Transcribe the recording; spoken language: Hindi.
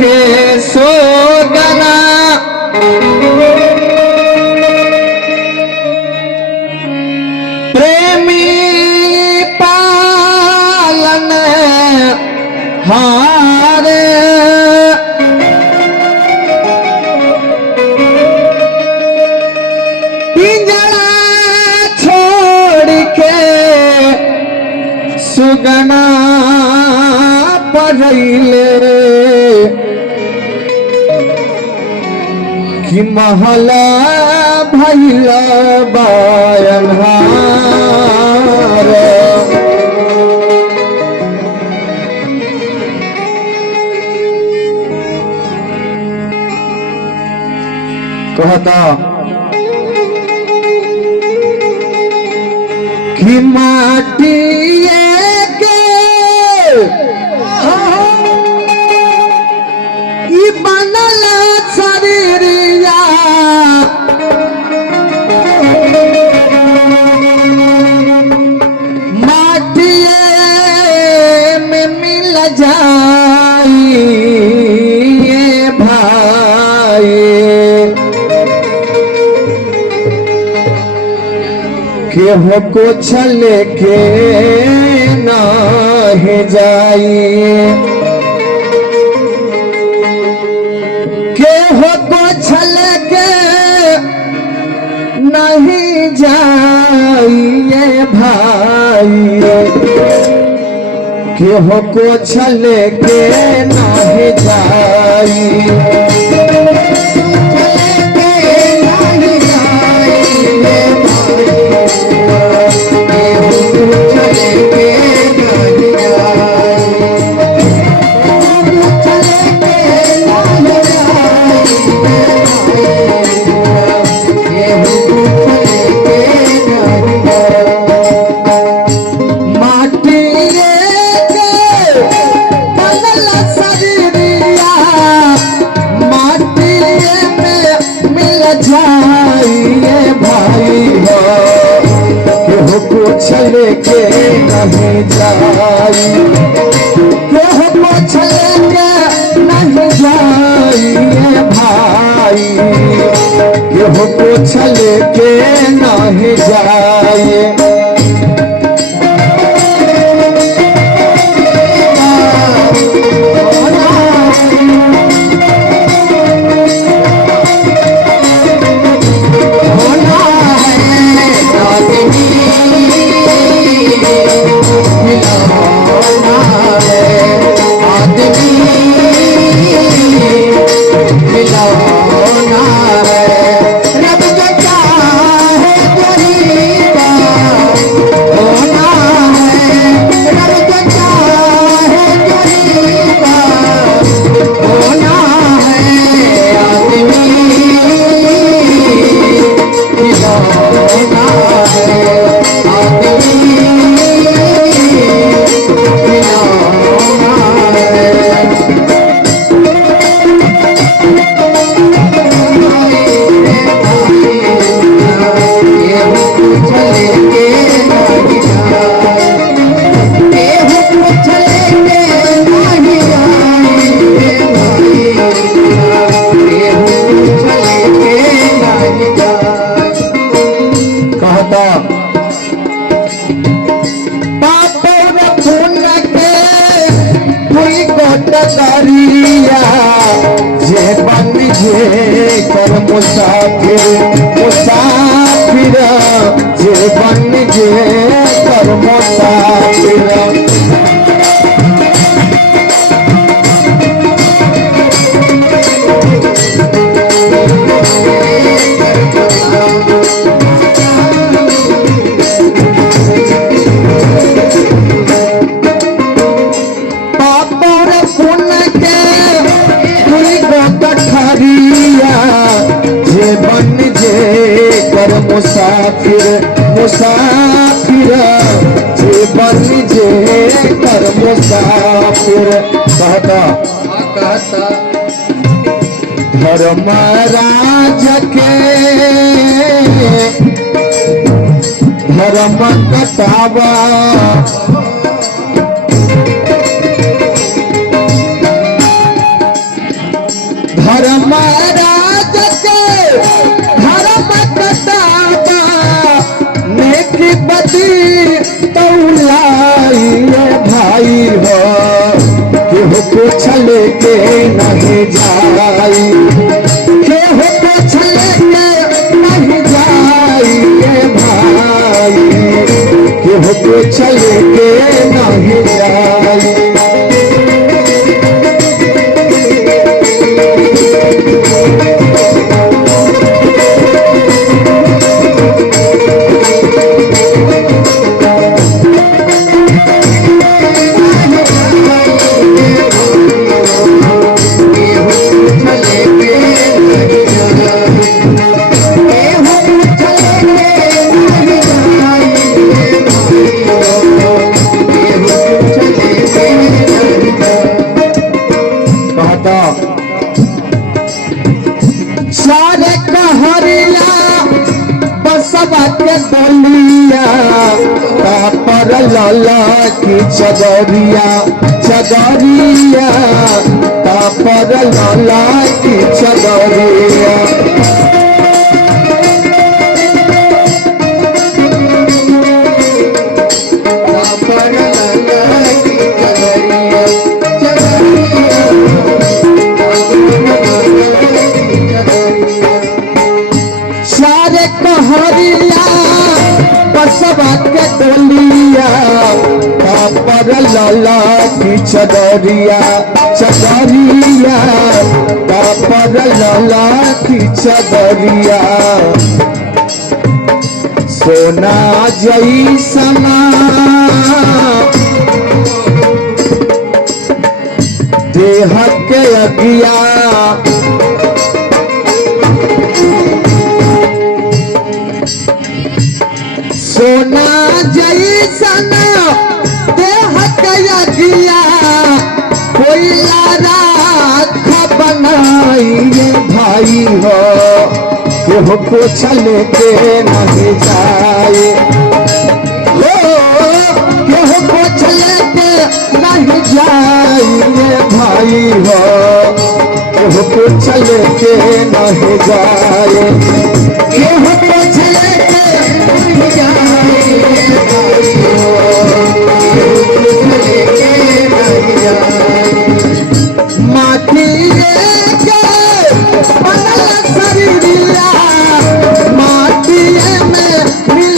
के सोगना प्रेमी पालन हारे पिंजरा छोड़ के सुगना पड़ैले कि महला भैला बायनहार कहता कि माटी बनल शरीरिया माटिए में मिल जाई भाई केहू को छल के नाही जाई केहू को छल के नहीं जाइए भाई केहू को छल के नहीं जाइए छल के नहीं जाई केहू को छल के नहीं जाइए भाई केहू को छल के नहीं जाइए करिया जे बन जे कर मुसाफिर मुसाफिर जे बन जे कर मुसाफिर मुसाफिर मुसाफिर जे बन जे कर मुसाफिर कहता धर्मराज के धर्म कटावा बाबा नेक बदी तौलाइए भाई हो केहू पूछ लेके नहीं जाई केहू पूछ लेके नहीं जाइए भाई केहू पूछ लेके नहीं जाई सारे कहरिया बसवा के बोलिया पर लाला की चदरिया चदरिया पर लाला की चदरिया सारे कहरिया बसवा के डोलिया पर लाला की चदरिया चदरिया पर लाला की चदरिया सोना जैसना देह के अगिया सोना जैसन देह कया गिया कोई राख बनाइए भाई हो केहू पूछ लेके नहीं जाए हो केहू पूछ लेके नहीं जाइए भाई हो केहू पूछ लेके नहीं जाए केहू पूछ लेके नहीं जाए